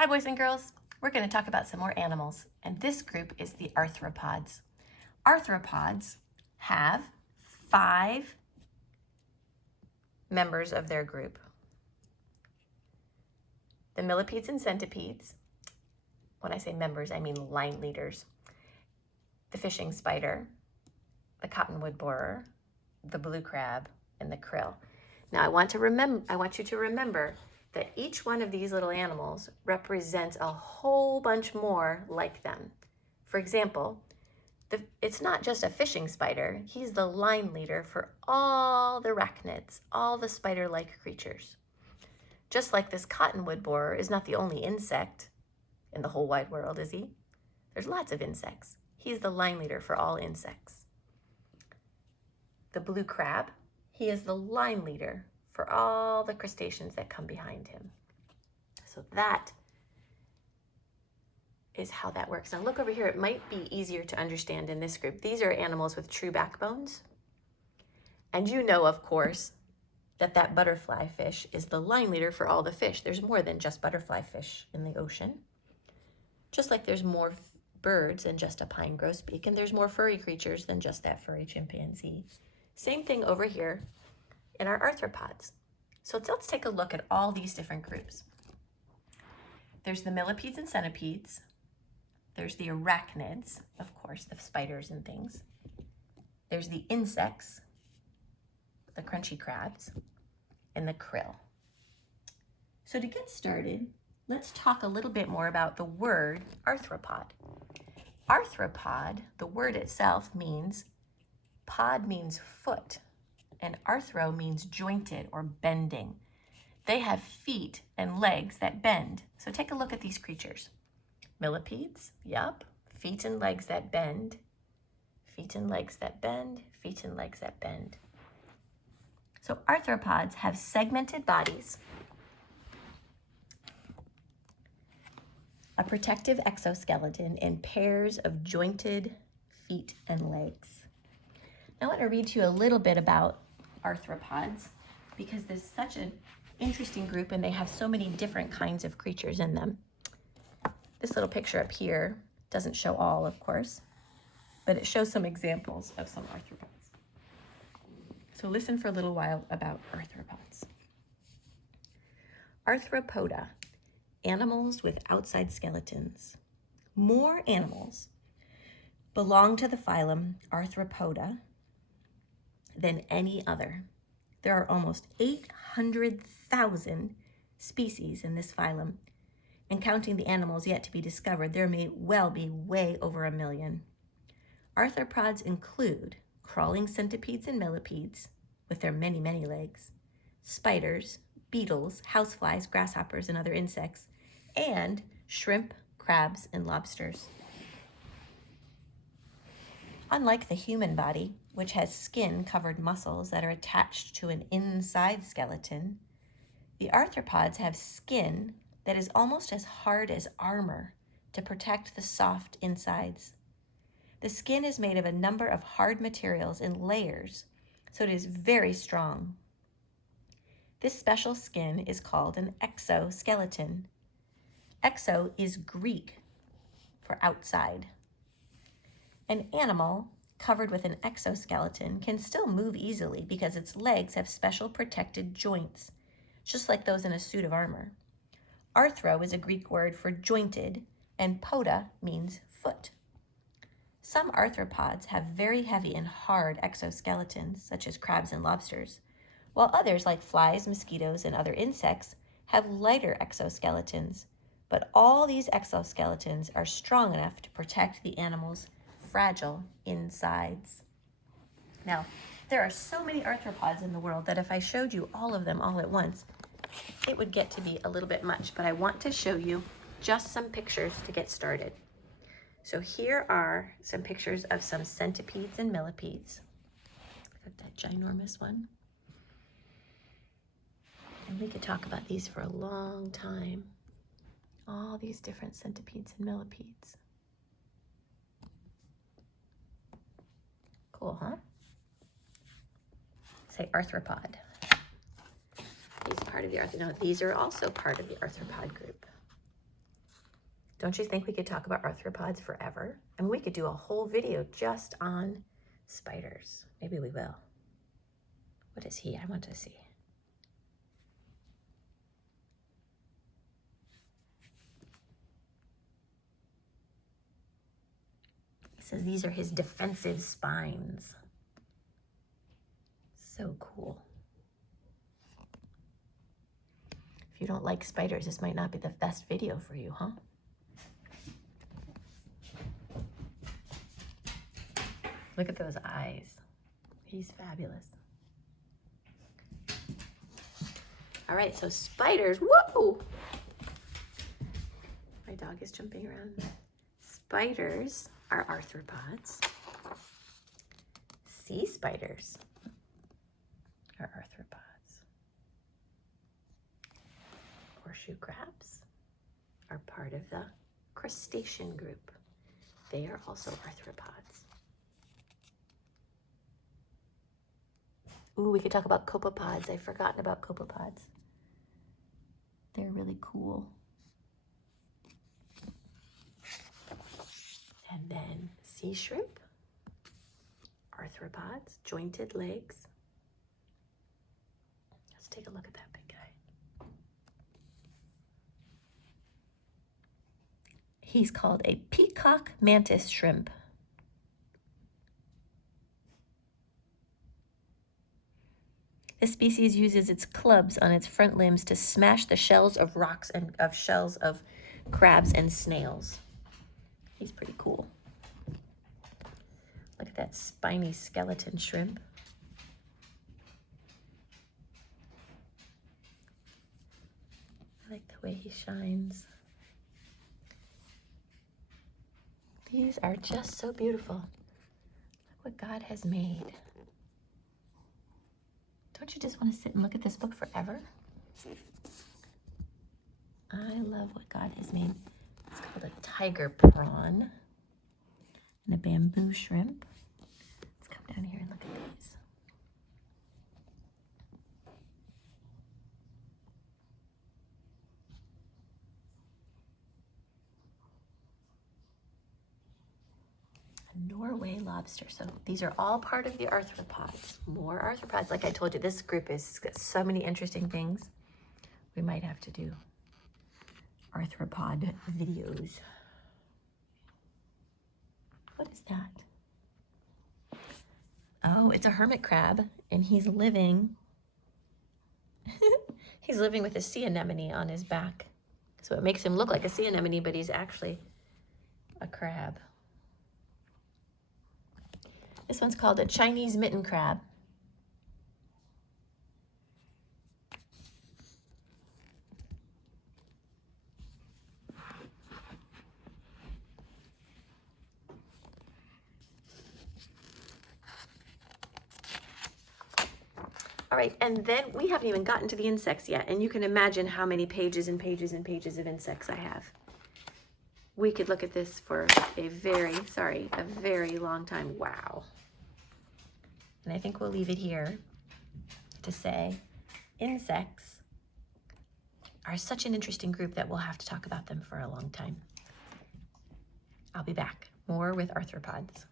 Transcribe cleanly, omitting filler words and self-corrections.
Hi, boys and girls. We're going to talk about some more animals, and this group is the arthropods. Arthropods have 5 members of their group. The millipedes and centipedes. When I say members, I mean line leaders. The fishing spider, the cottonwood borer, the blue crab, and the krill. Now I want you to remember that each one of these little animals represents a whole bunch more like them. For example, it's not just a fishing spider. He's the line leader for all the arachnids, all the spider-like creatures. Just like this cottonwood borer is not the only insect in the whole wide world, is he? There's lots of insects. He's the line leader for all insects. The blue crab, he is the line leader for all the crustaceans that come behind him. So that is how that works. Now look over here, it might be easier to understand in this group. These are animals with true backbones. And you know, of course, that butterfly fish is the line leader for all the fish. There's more than just butterfly fish in the ocean. Just like there's more birds than just a pine grosbeak, and there's more furry creatures than just that furry chimpanzee. Same thing over here in our arthropods. So let's take a look at all these different groups. There's the millipedes and centipedes. There's the arachnids, of course, the spiders and things. There's the insects, the crunchy crabs, and the krill. So to get started, let's talk a little bit more about the word arthropod. Arthropod, the word itself means, pod means foot, and arthro means jointed or bending. They have feet and legs that bend. So take a look at these creatures. Millipedes, yup, feet and legs that bend, feet and legs that bend, feet and legs that bend. So arthropods have segmented bodies, a protective exoskeleton, and pairs of jointed feet and legs. Now I want to read to you a little bit about arthropods because there's such an interesting group and they have so many different kinds of creatures in them. This little picture up here doesn't show all, of course, but it shows some examples of some arthropods. So listen for a little while about arthropods. Arthropoda, animals with outside skeletons. More animals belong to the phylum Arthropoda than any other. There are almost 800,000 species in this phylum, and counting the animals yet to be discovered, there may well be way over 1 million. Arthropods include crawling centipedes and millipedes with their many, many legs, spiders, beetles, houseflies, grasshoppers, and other insects, and shrimp, crabs, and lobsters. Unlike the human body, which has skin-covered muscles that are attached to an inside skeleton, the arthropods have skin that is almost as hard as armor to protect the soft insides. The skin is made of a number of hard materials in layers, so it is very strong. This special skin is called an exoskeleton. Exo is Greek for outside. An animal covered with an exoskeleton can still move easily because its legs have special protected joints, just like those in a suit of armor. Arthro is a Greek word for jointed, and poda means foot. Some arthropods have very heavy and hard exoskeletons, such as crabs and lobsters, while others, like flies, mosquitoes, and other insects, have lighter exoskeletons. But all these exoskeletons are strong enough to protect the animal's fragile insides. Now, there are so many arthropods in the world that if I showed you all of them all at once, it would get to be a little bit much, but I want to show you just some pictures to get started. So here are some pictures of some centipedes and millipedes. Look at that ginormous one. And we could talk about these for a long time. All these different centipedes and millipedes. Cool, huh? Say arthropod. These are part of the no, these are also part of the arthropod group. Don't you think we could talk about arthropods forever? I mean, we could do a whole video just on spiders. Maybe we will. What is he? I want to see. He says these are his defensive spines. So cool. If you don't like spiders, this might not be the best video for you, huh? Look at those eyes. He's fabulous. All right, so spiders, whoa! My dog is jumping around. Spiders are arthropods. Sea spiders are arthropods. Horseshoe crabs are part of the crustacean group. They are also arthropods. Ooh, we could talk about copepods. I've forgotten about copepods. They're really cool. And then sea shrimp, arthropods, jointed legs. Let's take a look at that big guy. He's called a peacock mantis shrimp. This species uses its clubs on its front limbs to smash the shells of rocks and of shells of crabs and snails. He's pretty cool. Look at that spiny skeleton shrimp. I like the way he shines. These are just so beautiful. Look what God has made. Don't you just want to sit and look at this book forever? I love what God has made. It's called a tiger prawn and a bamboo shrimp. Let's come down here and look at these. A Norway lobster. So these are all part of the arthropods. More arthropods. Like I told you, this group has got so many interesting things. We might have to do arthropod videos. What is that? Oh, it's a hermit crab, and he's living he's living with a sea anemone on his back. So it makes him look like a sea anemone, but he's actually a crab. This one's called a Chinese mitten crab. All right, and then we haven't even gotten to the insects yet, and you can imagine how many pages and pages and pages of insects I have. We could look at this for a very long time. Wow. And I think we'll leave it here to say insects are such an interesting group that we'll have to talk about them for a long time. I'll be back. More with arthropods.